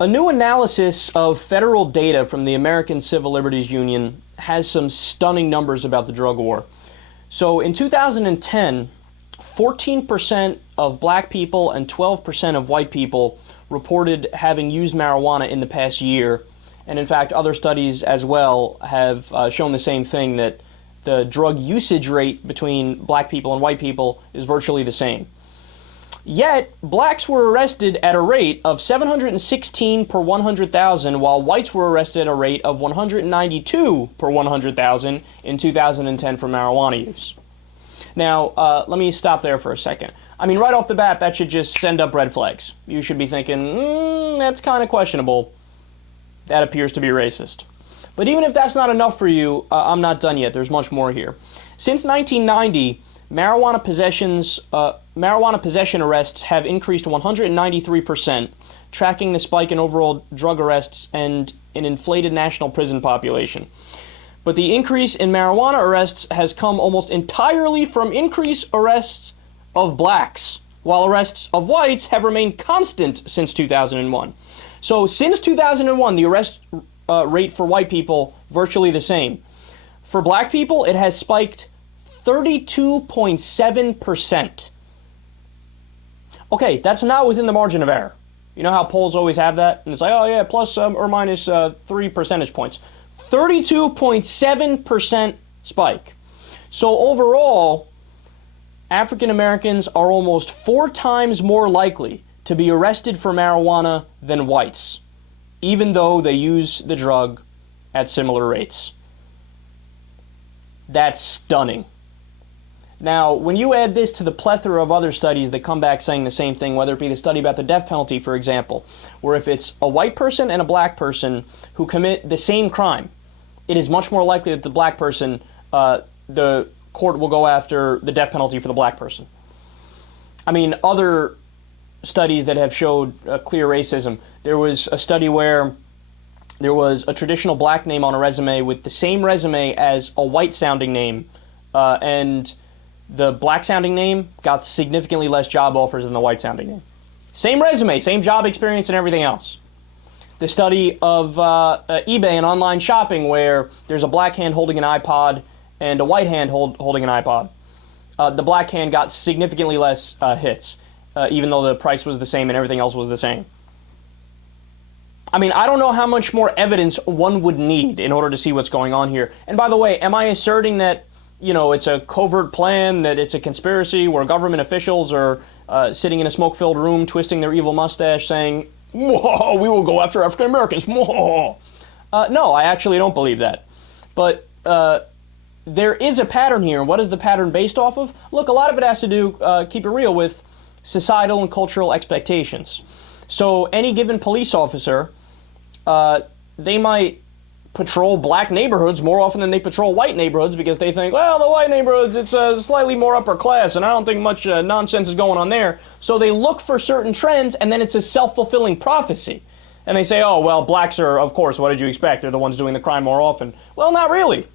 A new analysis of federal data from the American Civil Liberties Union has some stunning numbers about the drug war. So in 2010, 14% of black people and 12% of white people reported having used marijuana in the past year. And in fact, other studies as well have shown the same thing, that the drug usage rate between black people and white people is virtually the same. Yet, blacks were arrested at a rate of 716 per 100,000, while whites were arrested at a rate of 192 per 100,000 in 2010 for marijuana use. Now, let me stop there for a second. I mean, right off the bat, that should just send up red flags. You should be thinking, that's kind of questionable. That appears to be racist. But even if that's not enough for you, I'm not done yet. There's much more here. Since 1990, marijuana possession arrests have increased 193%, tracking the spike in overall drug arrests and an inflated national prison population. But the increase in marijuana arrests has come almost entirely from increased arrests of blacks, while arrests of whites have remained constant since 2001. So since 2001, the arrest rate for white people virtually the same. For black people, it has spiked 32.7%. Okay, that's not within the margin of error. You know how polls always have that? And it's like, oh yeah, plus or minus 3 percentage points. 32.7% spike. So overall, African Americans are almost 4 times more likely to be arrested for marijuana than whites, even though they use the drug at similar rates. That's stunning. Now, when you add this to the plethora of other studies that come back saying the same thing, whether it be the study about the death penalty, for example, where if it's a white person and a black person who commit the same crime, it is much more likely that the black person, the court will go after the death penalty for the black person. I mean, other studies that have showed clear racism. There was a study where there was a traditional black name on a resume with the same resume as a white-sounding name, and the black-sounding name got significantly less job offers than the white-sounding name. Same resume, same job experience and everything else. The study of eBay and online shopping, where there's a black hand holding an iPod and a white hand holding an iPod. The black hand got significantly less hits, even though the price was the same and everything else was the same. I mean, I don't know how much more evidence one would need in order to see what's going on here. And by the way, am I asserting that, you know, it's a covert plan, that it's a conspiracy where government officials are sitting in a smoke-filled room twisting their evil mustache saying, "Whoa, we will go after African Americans." Whoa. No, I actually don't believe that. But there is a pattern here. What is the pattern based off of? Look, a lot of it has to do, keep it real, with societal and cultural expectations. So any given police officer, they might patrol black neighborhoods more often than they patrol white neighborhoods because they think, well, the white neighborhoods, it's slightly more upper class, and I don't think much nonsense is going on there. So they look for certain trends, and then it's a self-fulfilling prophecy. And they say, oh, well, blacks are, of course, what did you expect? They're the ones doing the crime more often. Well, not really.